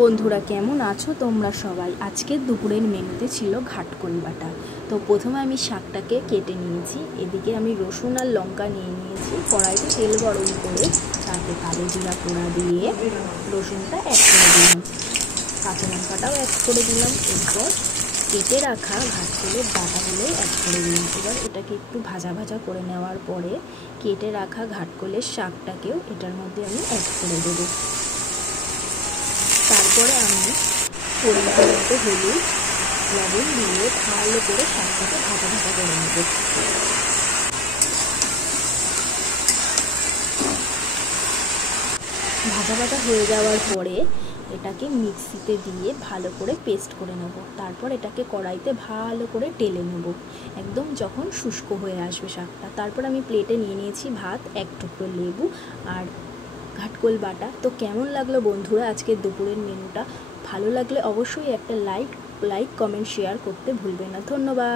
বন্ধুরা কেমন আছো তোমরা সবাই? আজকের দুপুরের মেনুতে ছিল ঘাটকোল বাটা। তো প্রথমে আমি শাকটাকে কেটে নিয়েছি। এদিকে আমি রসুন আর লঙ্কা নিয়ে নিয়েছি। কড়াইতে তেল গরম করে তাতে কালো জিরা পোড়া দিয়ে রসুনটা অ্যাড করে দিলাম, কাঁচা লঙ্কাটাও অ্যাড করে দিলাম। এরপর কেটে রাখা ঘাটকোলের বাটাগুলো অ্যাড করে দিলাম। এবার এটাকে একটু ভাজা ভাজা করে নেওয়ার পরে কেটে রাখা ঘাটকোলের শাকটাকেও এটার মধ্যে আমি অ্যাড করে দেবো। তারপরে আমি পরিমাণ মতো হলুদ লবণ দিয়ে ভালো করে শাকটাকে ভাজা ভাজা করে নেব। ভাজা ভাজা হয়ে যাওয়ার পরে এটাকে মিক্সিতে দিয়ে ভালো করে পেস্ট করে নেব। তারপর এটাকে কড়াইতে ভালো করে টেলে নেব একদম যখন শুষ্ক হয়ে আসবে শাকটা। তারপর আমি প্লেটে নিয়ে নিয়েছি ভাত, এক টুকরো লেবু আর ঘাটকোল বাটা। তো কেমন লাগলো বন্ধুরা আজকের দুপুরের মেনুটা? ভালো লাগলে অবশ্যই একটা লাইক কমেন্ট শেয়ার করতে ভুলবেন না। ধন্যবাদ।